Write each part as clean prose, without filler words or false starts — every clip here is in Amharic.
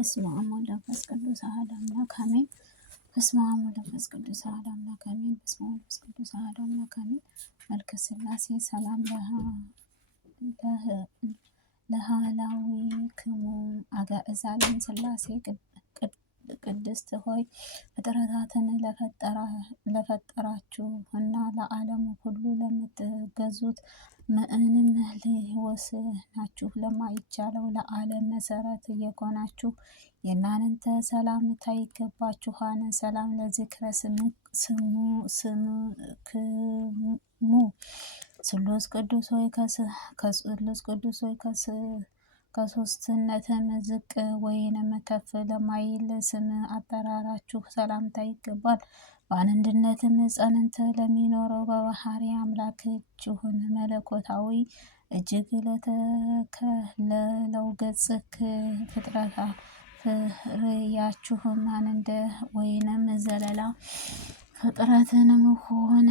በስመ አብ ወወልድ ወመንፈስ ቅዱስ አሐዱ አምላክ አሜን። በስመ አብ ወወልድ ወመንፈስ ቅዱስ አሐዱ አምላክ አሜን። በስመ አብ ወወልድ ወመንፈስ ቅዱስ አሐዱ አምላክ አሜን። መልከ ሥላሴ ሰላም ለሃላዊክሙ አጋዕዛ ዓለም ሥላሴ ቅድስት ሆይ ፍጥረታትን ለፈጠራችሁ እና ለዓለሙ ሁሉ ለምትገዙት ምዕንም ሊወስናችሁ ለማይቻለው ለዓለም መሰረት የሆናችሁ የእናንተ ሰላምታ ይገባችኋል። ሰላም ለዝክረ ስምክሙ ስሉስ ቅዱስ ሆይ ከሶስትነትም ዝቅ ወይንም ከፍ ለማይል ስም አጠራራችሁ ሰላምታ ይገባል። በአንድነትም ጸንተ ለሚኖረው በባህሪ አምላካችሁን መለኮታዊ እጅግ ለተከለለው ገጽ ፍጥረታ ፍሬያችሁም አንደ ወይንም ዘለላ ፍጥረትንም ሆነ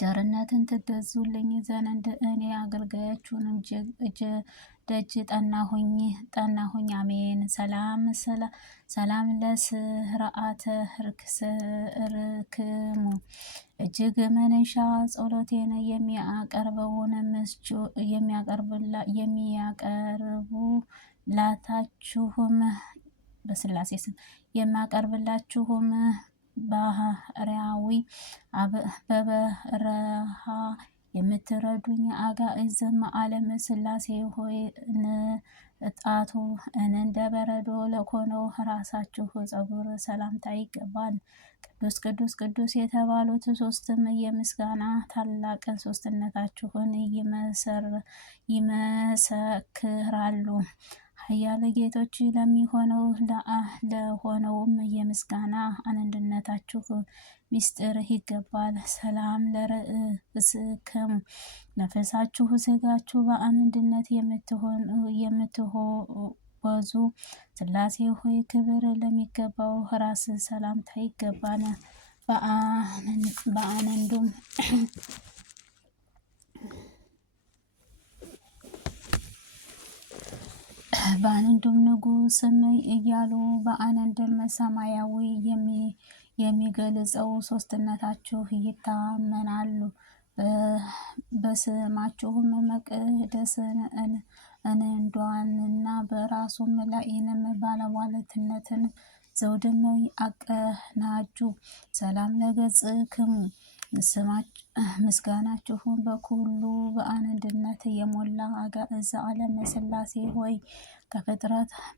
ቸርነትን ትገዙልኝ ዘንድ እኔ አገልጋያችሁንም ደጅ ጠናሁኝ። አሜን። ሰላም ለስርዓተ ርክሙ እጅግ መነሻ ጸሎቴን የሚያቀርቡላችሁም በስላሴ ስም የሚያቀርብላችሁም ባህርያዊ በበረሃ የምትረዱኝ አጋዕዝም ዓለም ሥላሴ ሆይ ንጣቱ እንደ በረዶ ለሆነው ራሳችሁ ፀጉር ሰላምታ ይገባል። ቅዱስ የተባሉት ሶስትም የምስጋና ታላቅ ሶስትነታችሁን ይመሰክራሉ። ኃያል ጌቶች ለሆነውም የምስጋና አንድነታችሁ ሚስጥር ይገባል። ሰላም ለርእስክሙ ነፍሳችሁ ሥጋችሁ በአንድነት የምትሆዙ ሥላሴ ሆይ ክብር ለሚገባው ራስ ሰላምታ ይገባል። በአንዱም ንጉሥም እያሉ በአንድም ሰማያዊ የሚገልጸው ሶስትነታችሁ ይታመናሉ። በስማችሁም መቅደስን እንዷንና በራሱም ላይንም ባለሟልነትን ዘውድም አቀናጁ። ሰላም ለገጽክሙ ምስጋናችሁን በኩሉ በአንድነት የሞላ አጋዕዘ ዓለም ሥላሴ ሆይ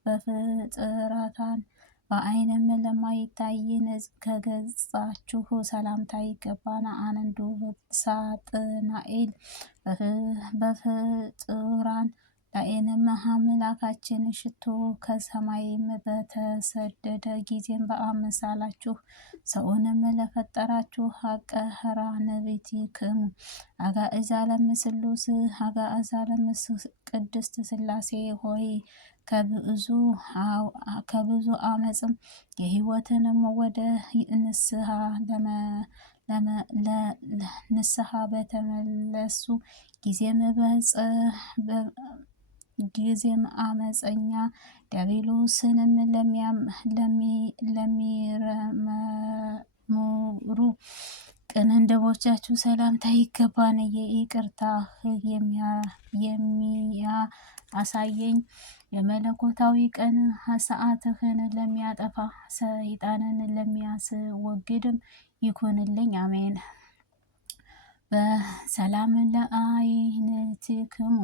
በፍጥረታን በዓይንም ለማይታይ ከገጻችሁ ሰላምታ ይገባል። አንዱ ሳጥናኤል በፍጡራን ላይንም አምላካችን ሽቶ ከሰማይም በተሰደደ ጊዜም በአምሳላችሁ ሰውንም ለፈጠራችሁ አቀራንብቲክሙ አጋዕዘ ዓለም ስሉስ አጋዕዘ ዓለም ቅድስት ሥላሴ ሆይ ከብዙ አመፅም የሕይወትንም ወደ ንስሐ በተመለሱ ጊዜም አመፀኛ ዲያብሎስንም ለሚረምሩ ቅን እንደቦቻችሁ ሰላምታ ይገባን። የይቅርታህ የሚያሳየኝ የመለኮታዊ ቀን ሰዓትህን ለሚያጠፋ ሰይጣንን ለሚያስወግድም ይኩንልኝ። አሜን። በሰላም ለአይንትክሙ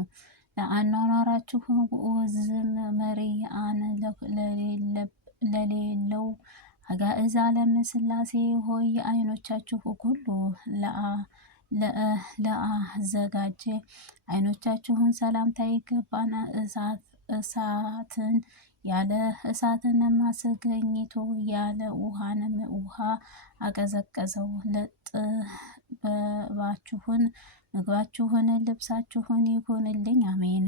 ለአኗኗራችሁ ውእዝም መሪአን ለሌለው አጋዕዘ ዓለም ሥላሴ ሆይ የዓይኖቻችሁ ሁሉ ለአዘጋጀ ዓይኖቻችሁን ሰላምታ ይገባና እሳትን ያለ እሳትንም አስገኝቶ ያለ ውሃንም ውሃ አቀዘቀዘው። ለጥበባችሁን ምግባችሁን ልብሳችሁን ይሁንልኝ። አሜን።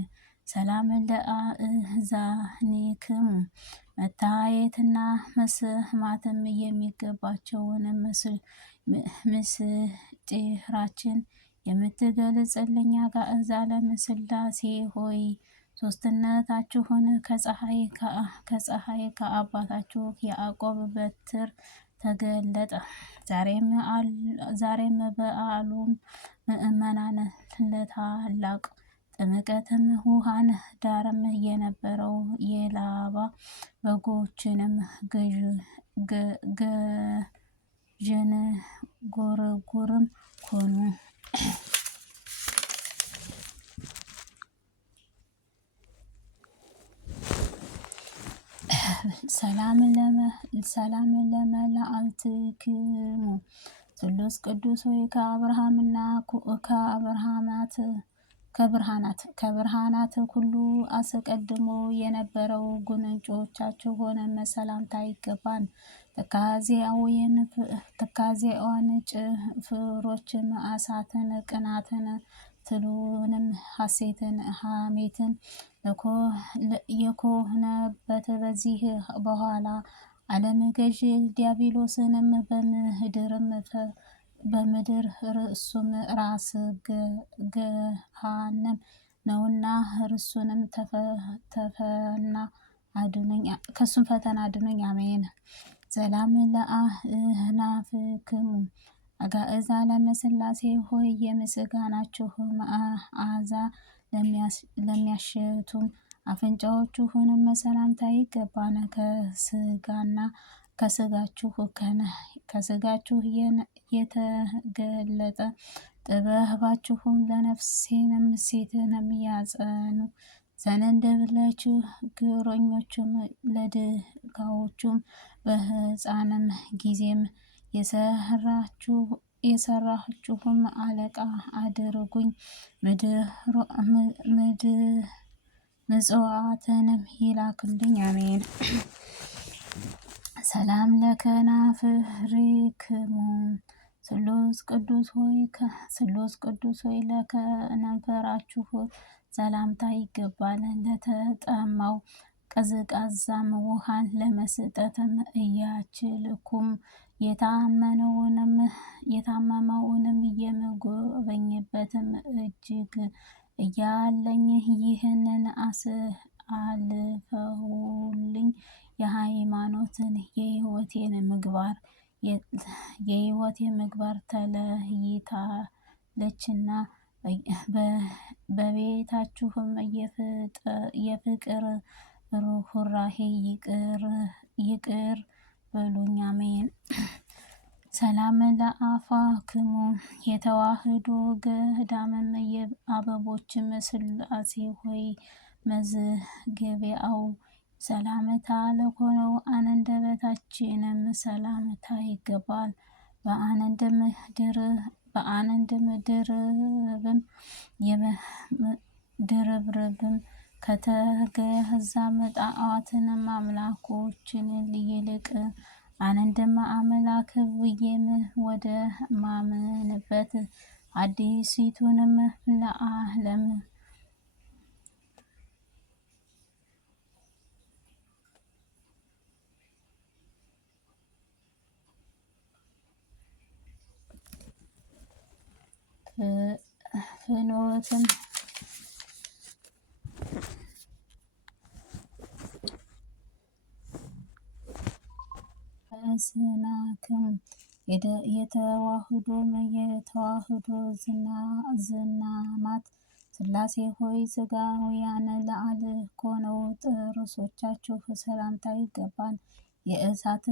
ሰላም ለአእዛኒክሙ መታየትና መስማትም የሚገባቸውን ምስጢራችን የምትገልጽልኝ አጋዕዘ ዓለም ሥላሴ ሆይ ሦስትነታችሁን ከፀሐይ ከአባታችሁ ያዕቆብ በትር ተገለጠ። ዛሬም በዓሉም ምዕመናን ለታላቅ ጥምቀትም ውሃን ዳርም የነበረው የላባ በጎችንም ገዥን ጎርጎርም ሆኑ። ሰላም ለመላእክትክሙ ስሉስ ቅዱስ ሆይ ከብርሃናት ሁሉ አስቀድሞ የነበረው ጉንጮቻችሁንም ሰላምታ ይገባል። ትካዜዋን ጭፍሮች መዓሳትን ቅናትን ትሉንም ሐሴትን ሐሜትን የኮነበት በዚህ በኋላ ዓለም ገዥ ዲያብሎስንም በምድር ርዕሱም ራስ ገሃነም ነውና ከሱም ፈተና አድኑኝ። አሜን። ሰላም ለአእናፍክሙ አጋእዛ ለመስላሴ ሆይ የምስጋናችሁ መዓዛ ለሚያሸቱም አፍንጫዎችሁንም ሰላምታ ይገባል። ከስጋችሁ የተገለጠ ጥበባችሁም ለነፍሴንም ሴትንም ያጸኑ ዘንድ ለችግረኞችም ለድካዎቹም በሕፃንም ጊዜም የሰራችሁም አለቃ አድርጉኝ። ምጽዋትንም ይላክልኝ። አሜን። ሰላም ለከናፍርክሙ ስሉስ ቅዱስ ሆይ ለከንፈራችሁ ሰላምታ ይገባል። ለተጠማው ቀዝቃዛም ውሃን ለመስጠትም እያችልኩም የታመመውንም የምጎበኝበትም እጅግ እያለኝ ይህንን አልፈውልኝ የሃይማኖትን የሕይወቴ ምግባር ተለይታለችና በቤታችሁም የፍቅር ርኅራኄ ይቅር በሉኝ። አሜን። ሰላም ለአፋክሙ የተዋሕዶ ገዳምም አበቦችም ሥላሴ ሆይ መዝገቢያው ሰላምታ ለሆነው አንደበታችንም ሰላምታ ይገባል። በአንድም ድርብርብም ከተገዛም ጣዖታትንም አምላኮችን ይልቅ አንድም አምላክ ብዬም ወደ ማምንበት አዲሲቱንም ለዓለም ፍኖትን ስናክም የተዋሕዶ ዝናማት ሥላሴ ሆይ ሥጋውያን ለአል ኮነው ጥርሶቻችሁ ሰላምታ ይገባል። የእሳት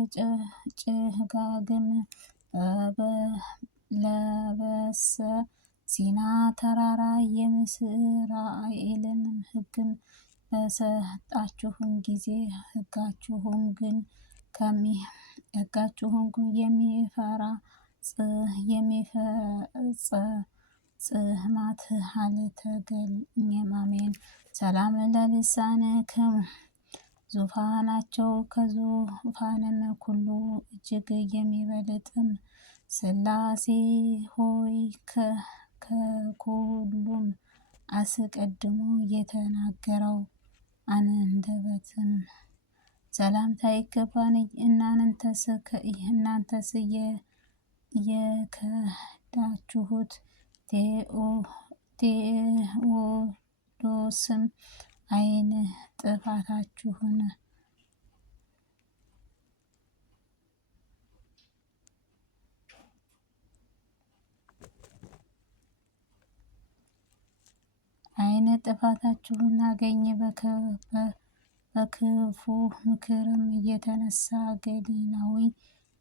ጭጋግም ለበሰ ሲና ተራራ የእስራኤልን ሕግም በሰጣችሁም ጊዜ ሕጋችሁም ግን የሚፈራ ጽሕማት አልተገኘም። አሜን። ሰላም ለልሳንክሙ ዙፋናቸው ከዙፋንም ሁሉ እጅግ የሚበልጥም ሥላሴ ሆይ ከሁሉም አስቀድሞ የተናገረው አንደበትም ሰላምታ ይገባል። እናንተስ የከዳችሁት ቴዎዶስም አይን ጥፋታችሁን አገኘ። በክፉ ምክርም የተነሳ ገሊላዊ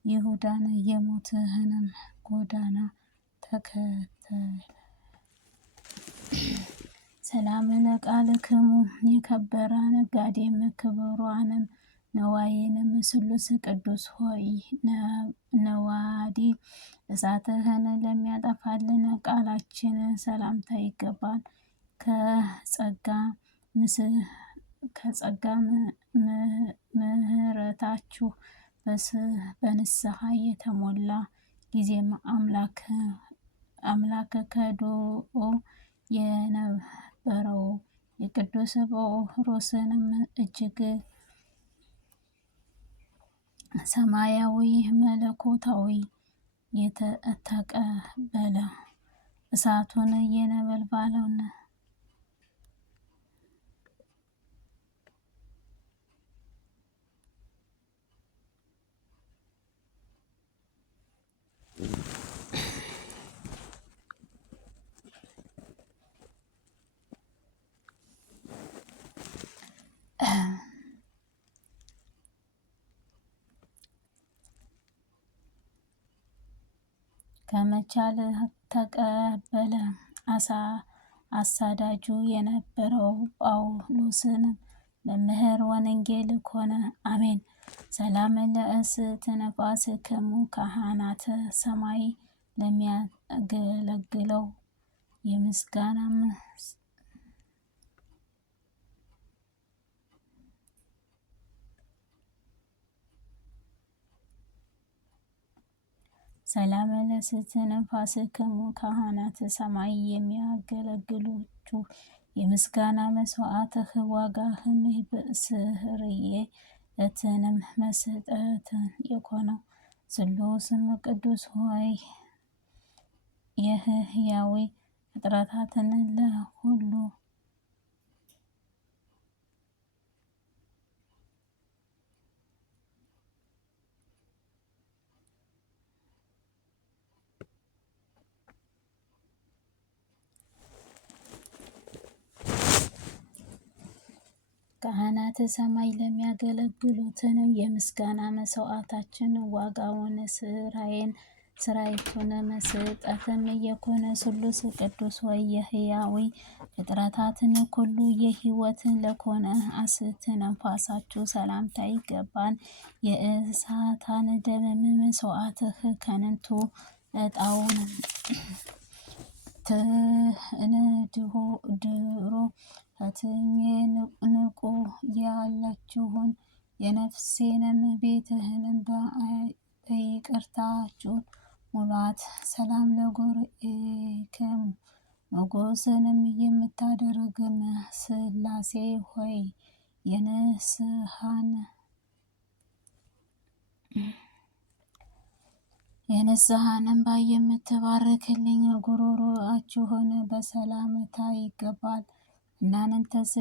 ይሁዳን የሞትህንም ጎዳና ተከተለ። ሰላም ለቃልክሙ የከበረ ነጋዴም ክብሯንም ነዋይንም ስሉስ ቅዱስ ሆይ ነዋዲ እሳትህን ለሚያጠፋልን ቃላችን ሰላምታ ይገባል። ከጸጋ ምህረታችሁ በንስሐ የተሞላ ጊዜም አምላክ ከድኦ የነበረው የቅዱስ ጳውሎስንም እጅግ ሰማያዊ መለኮታዊ የተቀበለ እሳቱን የነበልባሉን ከመቻል ተቀበለ። አሳዳጁ የነበረው ጳውሎስን መምህር ወንጌል ኮነ። አሜን። ሰላም ለእስትንፋስክሙ ካህናተ ሰማይ ለሚያገለግለው የምስጋና ሰላም ለእስትንፋስክሙ ካህናተ ሰማይ የሚያገለግሉችሁ የምስጋና መስዋዕትህ ዋጋህም ስርየትንም መስጠትን የኮነው ስሉስም ቅዱስ ሆይ የህያዊ ፍጥረታትን ለሁሉ ካህናተ ሰማይ ለሚያገለግሉትን የምስጋና መስዋዕታችን ዋጋውን ስራይቱን መስጠትም የኮነ ስሉስ ቅዱስ ሆይ የህያዊ ፍጥረታትን ሁሉ የህይወትን ለኮነ እስትንፋሳችሁ ሰላምታ ይገባል። የእሳታን ደምም መስዋዕትህ ከንቱ ዕጣውን ድሮ ፈትኜ ንቁ ያላችሁን የነፍሴንም ቤትህንም በይቅርታችሁ ሙላት። ሰላም ለጉርኤክሙ ሞገስንም የምታደርግም ስላሴ ሆይ የንስሐን እንባ የምትባርክልኝ ጉሮሮአችሁን በሰላምታ ይገባል። እናንተስ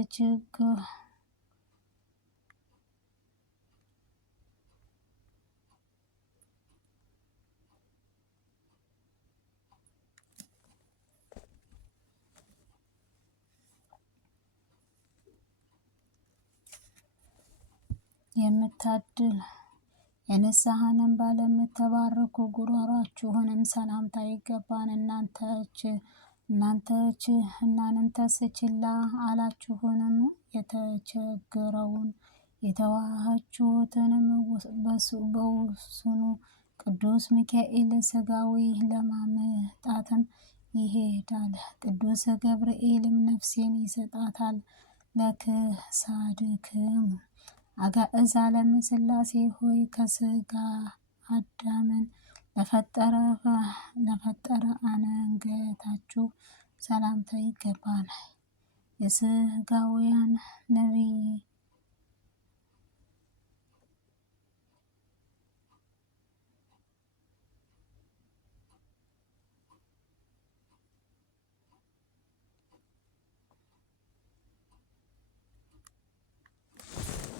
የምታድል የንስሐን እንባ ለምትባርኩ ጉሮሮአችሁንም ሰላምታ ይገባል። እናንተስ ችላ አላችሁንም የተቸገረውን የተዋሃችሁትንም በውሱኑ ቅዱስ ሚካኤል ሥጋዊ ለማምጣትም ይሄዳል። ቅዱስ ገብርኤልም ነፍሴን ይሰጣታል። ለክሳድክሙ አጋዕዝ ዓለም ሥላሴ ሆይ ከሥጋ አዳምን ለፈጠረ አንገታችሁ ሰላምታ ይገባል። የሥጋውያን ነቢይ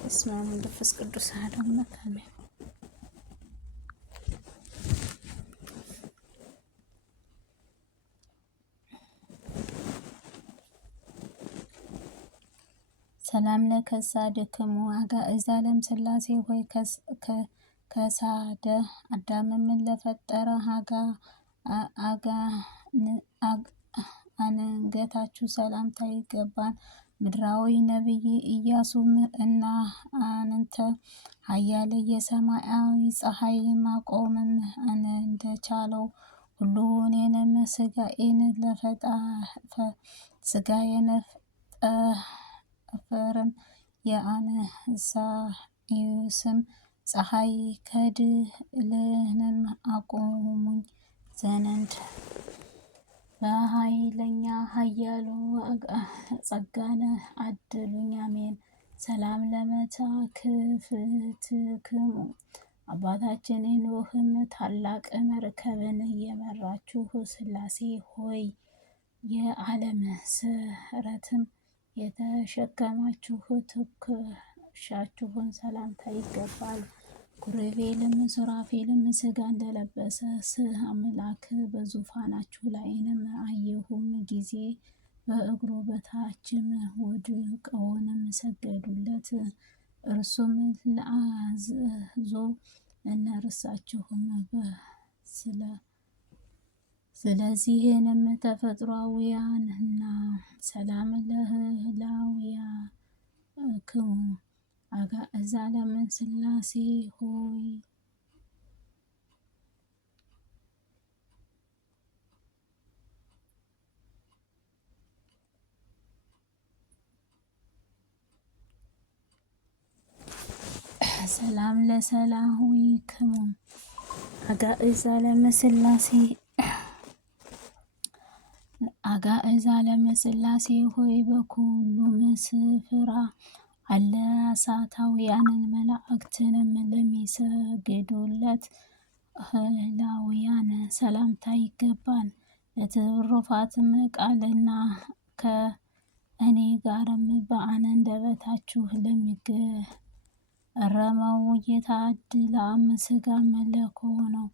በስመ አብ ወወልድ ወመንፈስ ቅዱስ አሐዱ አምላክ አሜን። ሰላም ለከሳድክሙ አጋዕዝተ ዓለም ሥላሴ ሆይ ከሳደ አዳምም ለፈጠረ አንገታችሁ ሰላምታ ይገባል። ምድራዊ ነቢይ ኢያሱም እና አንተ ኃያል የሰማያዊ ፀሐይ ማቆምም እንደቻለው ሁሉ እኔንም ሥጋዬን ጠፈርም የአንሳኢዮስም ፀሐይ ከድልንም አቁሙኝ ዘንድ በኃይለኛ ኃያሉ ጸጋን አድሉኝ። አሜን። ሰላም ለመታክፍትክሙ አባታችን ኖህም ታላቅ መርከብን የመራችሁ ሥላሴ ሆይ የዓለም ስረትም የተሸከማችሁ ትከሻችሁን ሰላምታ ይገባል። ኪሩቤልም ሱራፌልም ሥጋ እንደለበሰ አምላክ በዙፋናችሁ ላይንም አየሁም ጊዜ በእግሩ በታችም ወድቀውንም ሰገዱለት። እርሱም ለአዘዞ እነርሳችሁም ስለዚህንም ተፈጥሯውያንና ሰላም ለህላውያክሙ አጋዕዝተ ዓለም ሥላሴ ሆይ ሰላም ለሰላዊክሙ አጋዕዝተ ዓለም ሥላሴ ሆይ በኩሉም ስፍራ አለ እሳታውያንን መላእክትንም ለሚሰግዱለት ህላውያን ሰላምታ ይገባል። ለትሩፋትም ቃልና ከእኔ ጋርም በአንደበታችሁ ለሚገረመው ጌታ ዕድለ ሥጋም ለሆነው